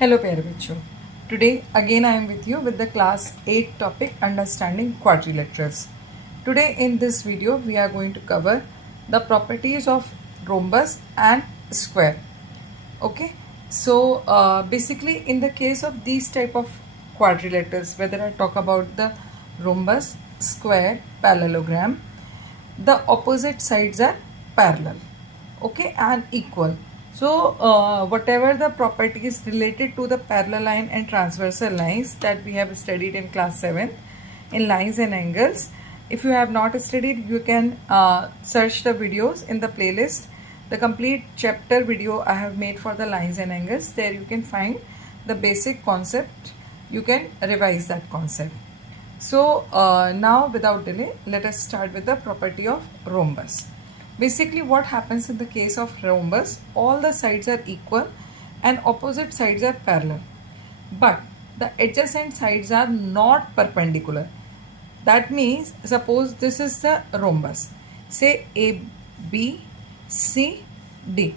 Hello प्यारे बच्चों, today again I am with you with the class 8 topic understanding quadrilaterals. Today in this video we are going to cover the properties of rhombus and square. Okay, so basically in the case of these type of quadrilaterals, whether I talk about the rhombus, square, parallelogram, the opposite sides are parallel, okay, and equal. So whatever the properties related to the parallel line and transversal lines that we have studied in class 7 in lines and angles, if you have not studied, you can search the videos in the playlist. The complete chapter video I have made for the lines and angles. There you can find the basic concept. You can revise that concept. So now without delay, let us start with the property of rhombus. Basically what happens in the case of rhombus, all the sides are equal and opposite sides are parallel, but the adjacent sides are not perpendicular. That means suppose this is the rhombus, say A, B, C, D.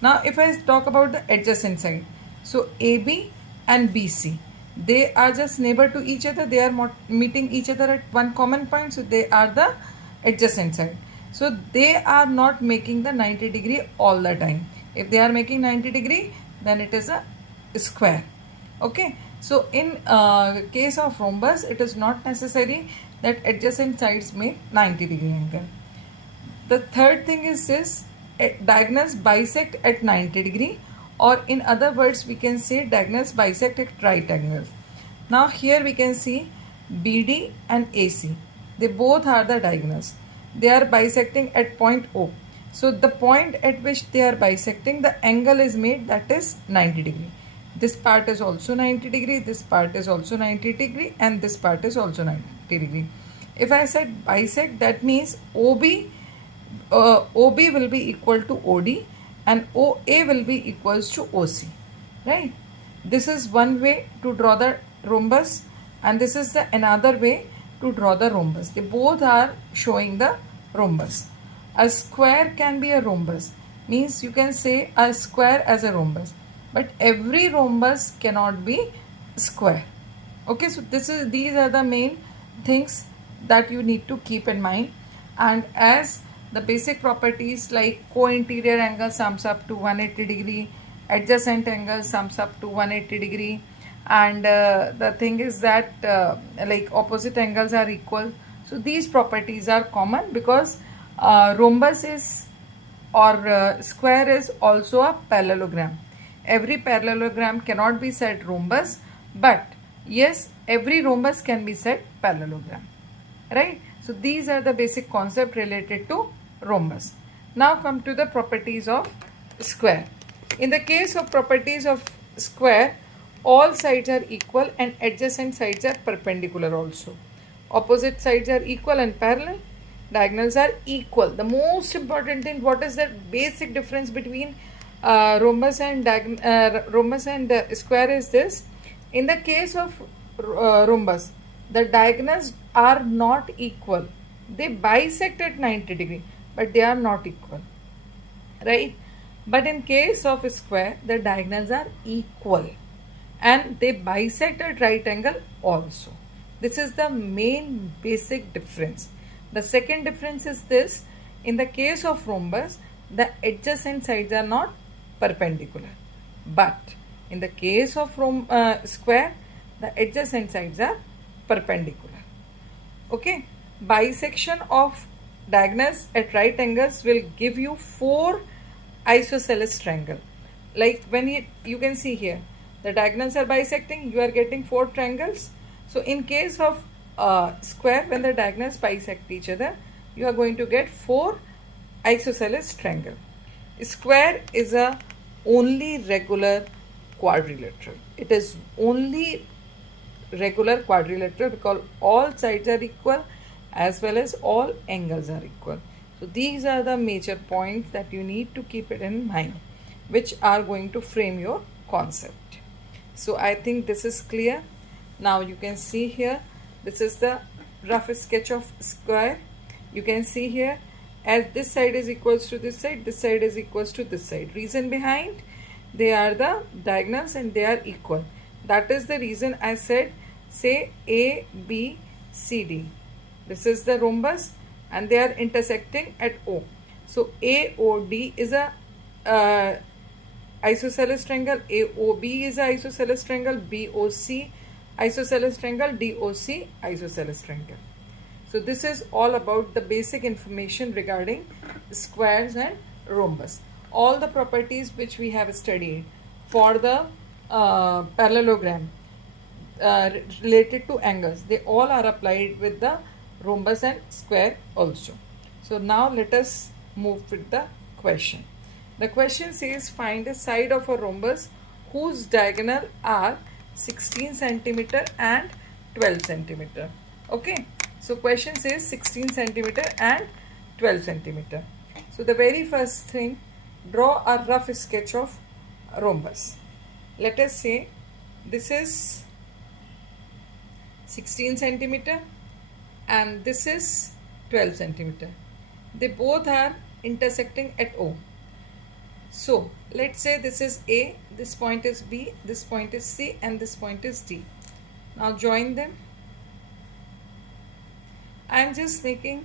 Now if I talk about the adjacent side, so AB and BC, they are just neighbor to each other, they are meeting each other at one common point, so they are the adjacent side. So they are not making the 90 degree all the time. If they are making 90 degree, then it is a square. Okay. So in case of rhombus, it is not necessary that adjacent sides make 90 degree angle. The third thing is this, diagonals bisect at 90 degree, or in other words we can say diagonals bisect at right angles. Now here we can see BD and AC. They both are the diagonals. They are bisecting at point O. So the point at which they are bisecting, the angle is made, that is 90 degree. This part is also 90 degree, this part is also 90 degree, and this part is also 90 degree. If I said bisect, that means OB will be equal to OD and OA will be equals to OC, right? This is one way to draw the rhombus, and this is the another way to draw the rhombus. They both are showing the rhombus. A square can be a rhombus, means you can say a square as a rhombus, but every rhombus cannot be square. Okay, so these are the main things that you need to keep in mind. And as the basic properties like co-interior angle sums up to 180 degree, adjacent angle sums up to 180 degree, and the thing is that like opposite angles are equal. So these properties are common because rhombus is or square is also a parallelogram. Every parallelogram cannot be said rhombus, but yes, every rhombus can be said parallelogram, right? So these are the basic concept related to rhombus. Now come to the properties of square. In the case of properties of square, all sides are equal and adjacent sides are perpendicular also. Opposite sides are equal and parallel. Diagonals are equal. The most important thing, what is the basic difference between rhombus and square is this. In the case of rhombus, the diagonals are not equal. They bisect at 90 degree, but they are not equal, right? But in case of square, the diagonals are equal and they bisect at right angle also. This is the main basic difference. The second difference is this, in the case of rhombus, the adjacent sides are not perpendicular, but in the case of square, the adjacent sides are perpendicular. Okay, bisection of diagonals at right angles will give you 4 isosceles triangle. Like when you can see here, the diagonals are bisecting, you are getting 4 triangles. So in case of square, when the diagonals bisect each other, you are going to get 4 isosceles triangle. Square is a only regular quadrilateral. It is only regular quadrilateral because all sides are equal as well as all angles are equal. So these are the major points that you need to keep it in mind, which are going to frame your concept. So I think this is clear. Now you can see here, this is the rough sketch of square. You can see here, as this side is equals to this side is equals to this side. Reason behind, they are the diagonals and they are equal. That is the reason I said say A, B, C, D. This is the rhombus and they are intersecting at O. So AOD is a isosceles triangle, AOB is a isosceles triangle, BOC isosceles triangle, DOC isosceles triangle. So this is all about the basic information regarding squares and rhombus. All the properties which we have studied for the parallelogram related to angles, they all are applied with the rhombus and square also. So now let us move with the question. The question says find a side of a rhombus whose diagonal are 16 centimeter and 12 centimeter. Okay. So question says 16 centimeter and 12 centimeter. So the very first thing, draw a rough sketch of a rhombus. Let us say this is 16 centimeter and this is 12 centimeter. They both are intersecting at O. So let's say this is A, this point is B, this point is C and this point is D. Now join them. I am just making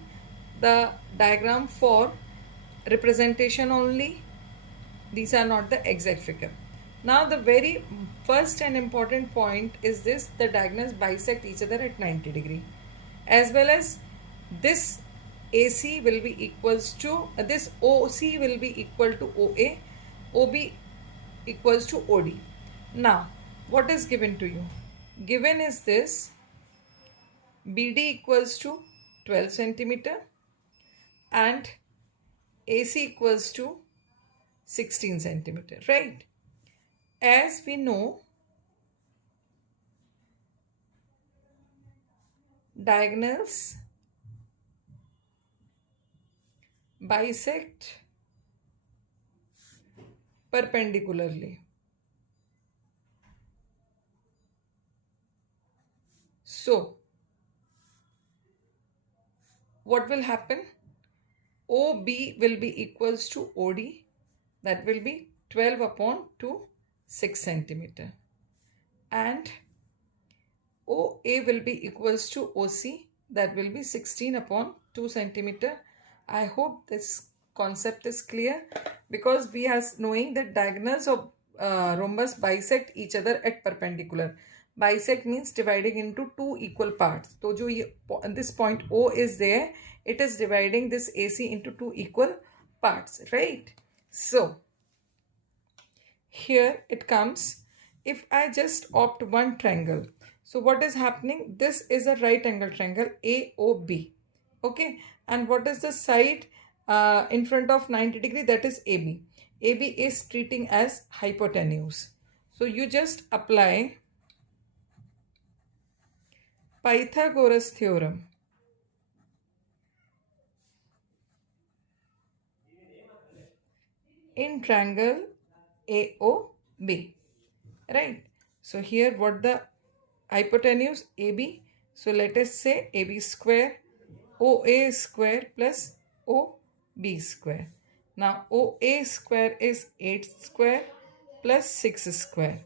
the diagram for representation only. These are not the exact figure. Now the very first and important point is this: the diagonals bisect each other at 90 degree, as well as this AC will be equals to this OC will be equal to OA, OB equals to OD. Now what is given to you? Given is this: BD equals to 12 centimeter and AC equals to 16 centimeter, right? As we know, diagonals bisect perpendicularly. So what will happen? OB will be equals to OD, that will be 12 upon 2, 6 centimeter, and OA will be equals to OC, that will be 16 upon 2 centimeter. I hope this concept is clear, because we are knowing that diagonals of rhombus bisect each other at perpendicular. Bisect means dividing into two equal parts. So this point O is there, it is dividing this AC into two equal parts, right? So here it comes, if I just opt one triangle, so what is happening? This is a right angle triangle AOB. Okay, and what is the side in front of 90 degree? That is AB. AB is treating as hypotenuse. So you just apply Pythagoras theorem. In triangle AOB, right? So here what the hypotenuse AB, so let us say AB square OA square plus OB square. Now OA square is 8 square plus 6 square.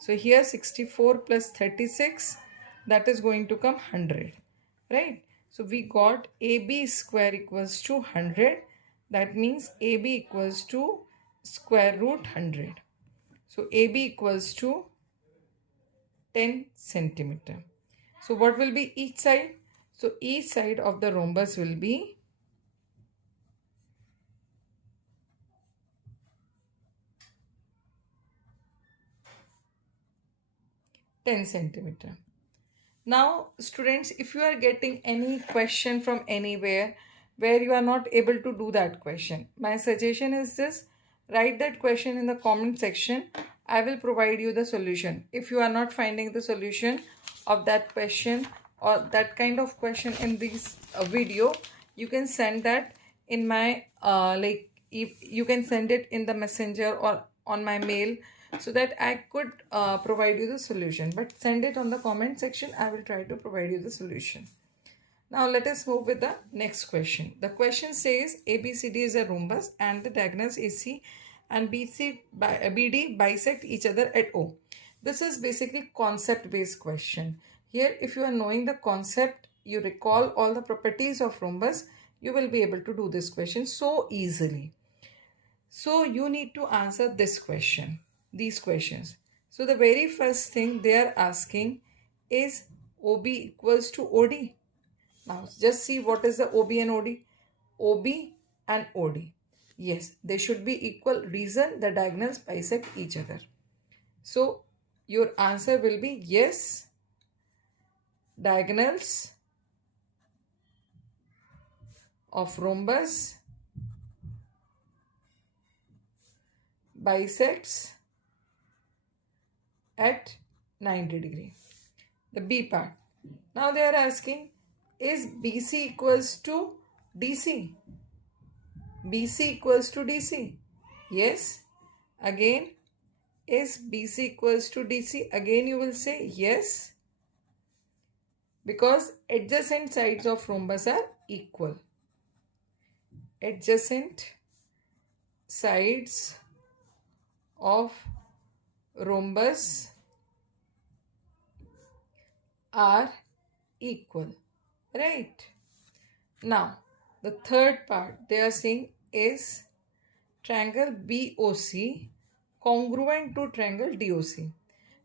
So here 64 plus 36, that is going to come 100, right? So we got AB square equals to 100. That means AB equals to square root 100. So AB equals to 10 centimeter. So what will be each side? So each side of the rhombus will be 10 centimeter. Now students, if you are getting any question from anywhere where you are not able to do that question, my suggestion is this: write that question in the comment section. I will provide you the solution. If you are not finding the solution of that question or that kind of question in this video, you can send that in my you can send it in the messenger or on my mail, so that I could provide you the solution. But send it on the comment section. I will try to provide you the solution. Now let us move with the next question. The question says ABCD is a rhombus and the diagonals AC and BD bisect each other at O. This is basically concept based question. Here if you are knowing the concept, you recall all the properties of rhombus, you will be able to do this question so easily. So you need to answer this question, these questions. So the very first thing they are asking is OB equals to OD. Now just see what is the OB and OD. OB and OD. Yes, they should be equal. Reason, the diagonals bisect each other. So your answer will be yes, diagonals of rhombus bisects at 90 degree. The B part. Now they are asking, is BC equals to DC? BC equals to DC? Yes. Again, is BC equals to DC? Again you will say yes, because adjacent sides of rhombus are equal. Adjacent sides of rhombus are equal, right? Now the third part they are saying is triangle BOC congruent to triangle DOC.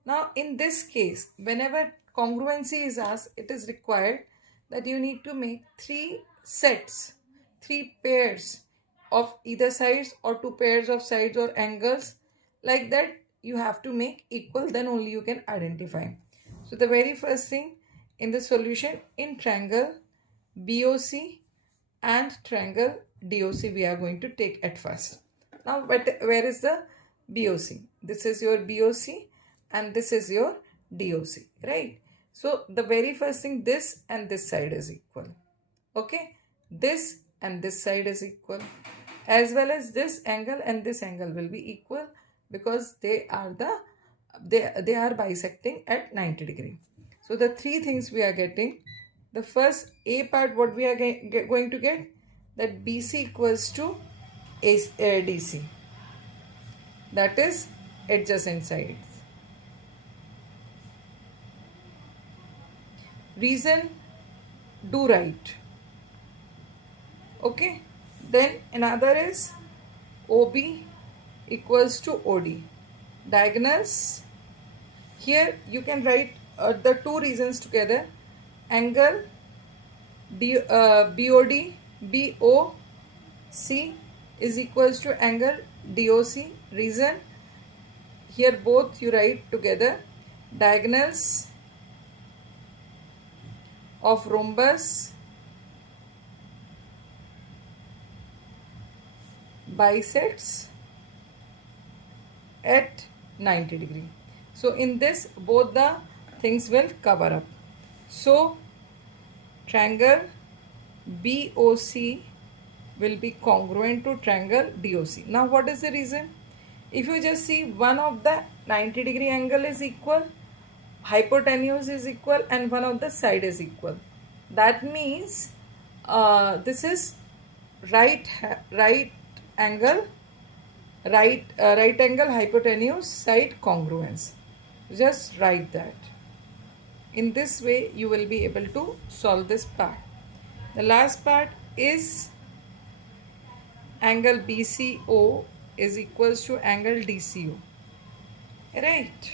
Now in this case, whenever congruency is asked, it is required that you need to make three sets, three pairs of either sides or two pairs of sides or angles. Like that you have to make equal, then only you can identify. So the very first thing in the solution, in triangle BOC and triangle DOC we are going to take at first. Now where is the BOC? This is your BOC and this is your DOC, right? So the very first thing, this and this side is equal. Okay, this and this side is equal, as well as this angle and this angle will be equal, because they are bisecting at 90 degree. So the three things we are getting. The first A part, what we are going to get, that BC equals to DC, that is adjacent sides. Reason, do right. Okay, then another is OB equals to OD. Diagonals, here you can write the two reasons together. Angle BOC is equals to angle DOC. Reason, here both you write together. Diagonals of rhombus bisects at 90 degree. So in this both the things will cover up. So triangle BOC will be congruent to triangle DOC. Now what is the reason? If you just see, one of the 90 degree angle is equal, hypotenuse is equal, and one of the side is equal. That means this is right angle hypotenuse side congruence. Just write that. In this way you will be able to solve this part. The last part is angle BCO is equals to angle DCO, right?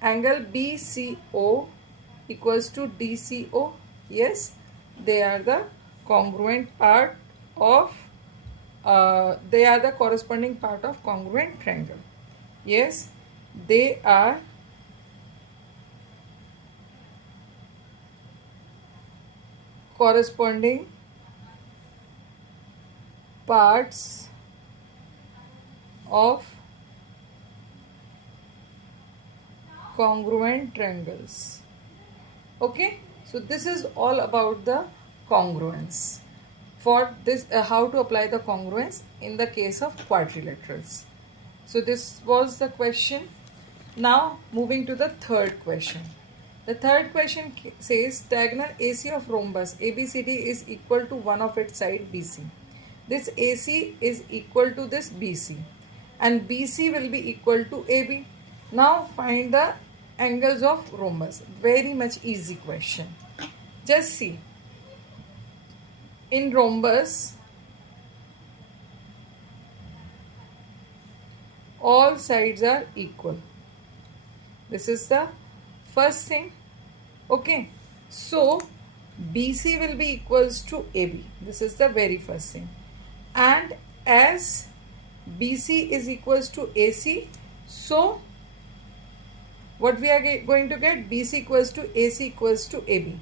Angle BCO equals to DCO. Yes, they are the congruent part of they are the corresponding part of congruent triangle. Yes, they are corresponding parts of congruent triangles. Okay, so this is all about the congruence. For this, how to apply the congruence in the case of quadrilaterals. So this was the question. Now moving to the third question. The third question says diagonal AC of rhombus ABCD is equal to one of its side BC. this AC is equal to this BC, and BC will be equal to AB. Now find the angles of rhombus. Very much easy question. Just see, in rhombus all sides are equal. This is the first thing. Okay, so BC will be equals to AB. This is the very first thing. And as BC is equals to AC, so what we are going to get? BC equals to AC equals to AB.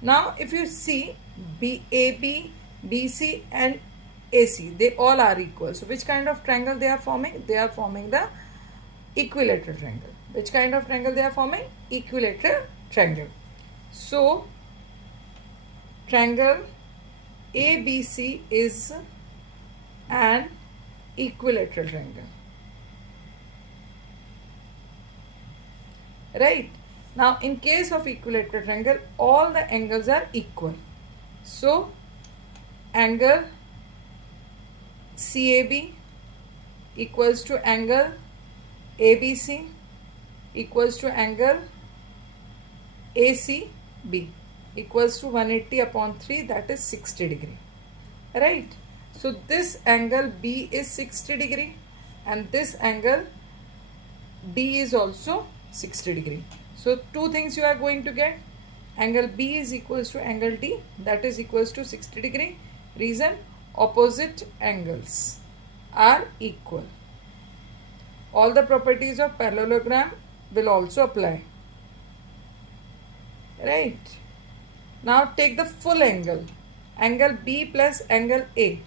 Now if you see AB, BC and AC, they all are equal. So which kind of triangle they are forming? They are forming the equilateral triangle. Which kind of triangle they are forming? Equilateral triangle. So triangle ABC is an equilateral triangle. Right? Now in case of equilateral triangle, all the angles are equal. So angle CAB equals to angle ABC equals to angle ACB equals to 180 upon 3, that is 60 degree. Right? So this angle B is 60 degree and this angle D is also 60 degree. So two things you are going to get. Angle B is equals to angle D, that is equals to 60 degree. Reason, opposite angles are equal. All the properties of parallelogram will also apply. Right? Now take the full angle. Angle B plus angle A.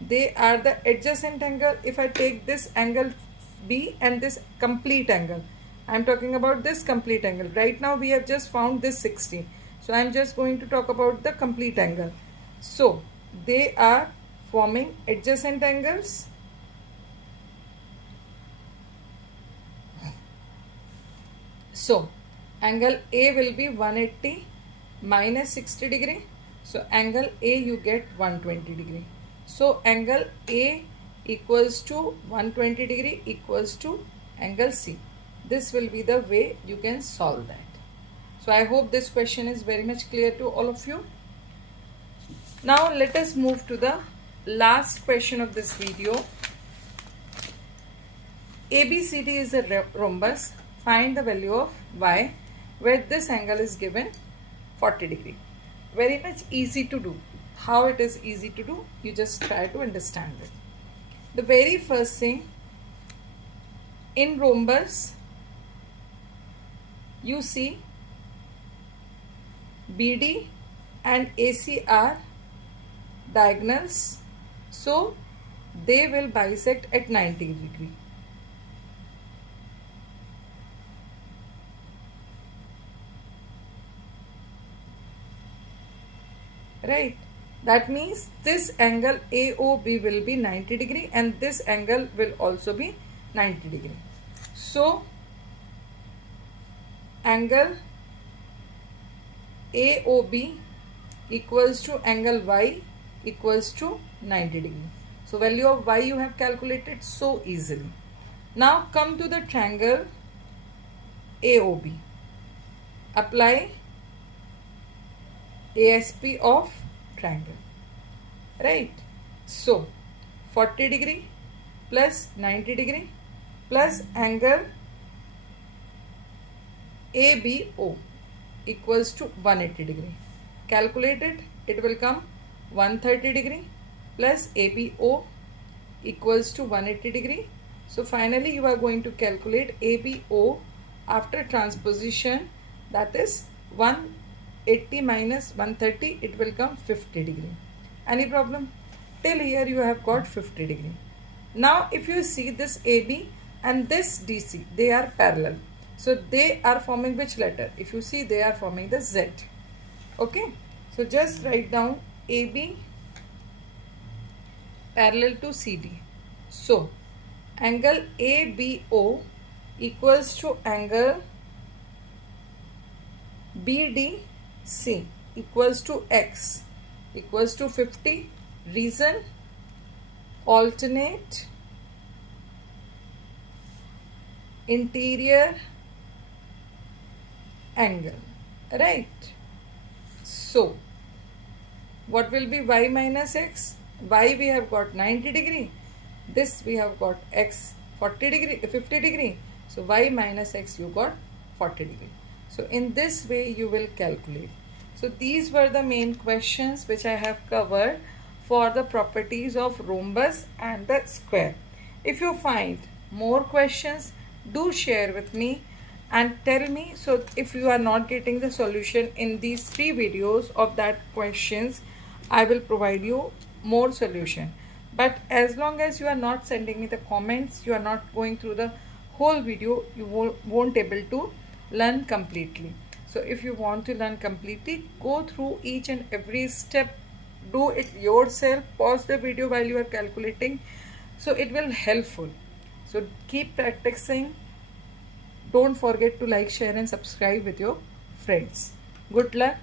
They are the adjacent angle. If I take this angle B and this complete angle, I am talking about this complete angle. Right now we have just found this 60. So I am just going to talk about the complete angle. So they are forming adjacent angles. So angle A will be 180 minus 60 degree. So angle A you get 120 degree. So angle A equals to 120 degree equals to angle C. This will be the way you can solve that. So I hope this question is very much clear to all of you. Now let us move to the last question of this video. ABCD is a rhombus. Find the value of y where this angle is given 40 degree. Very much easy to do. How it is easy to do? You just try to understand it. The very first thing, in rhombus you see BD and AC are diagonals, so they will bisect at 90 degree. Right? That means this angle AOB will be 90 degree and this angle will also be 90 degree. So angle AOB equals to angle Y equals to 90 degree. So value of Y you have calculated so easily. Now come to the triangle AOB. Apply ASP of triangle. Right? So 40 degree plus 90 degree plus angle ABO equals to 180 degree. Calculated, it will come 130 degree plus ABO equals to 180 degree. So finally you are going to calculate ABO after transposition, that is 180 minus 130, it will come 50 degree. Any problem? Till here you have got 50 degree. Now if you see this AB and this DC, they are parallel. So they are forming which letter? If you see, they are forming the Z. Okay. So just write down AB parallel to CD. So angle ABO equals to angle BDC equals to X equals to 50. Reason, alternate interior angle, right? So what will be y minus x? Y we have got 90 degree. This we have got x 40 degree, 50 degree. So y minus x you got 40 degree. So in this way you will calculate. So these were the main questions which I have covered for the properties of rhombus and the square. If you find more questions, do share with me and tell me. So if you are not getting the solution in these 3 videos of that questions, I will provide you more solution. But as long as you are not sending me the comments, you are not going through the whole video, you won't able to learn completely. So if you want to learn completely, go through each and every step, do it yourself, pause the video while you are calculating, so it will helpful. So keep practicing. Don't forget to like, share and subscribe with your friends. Good luck.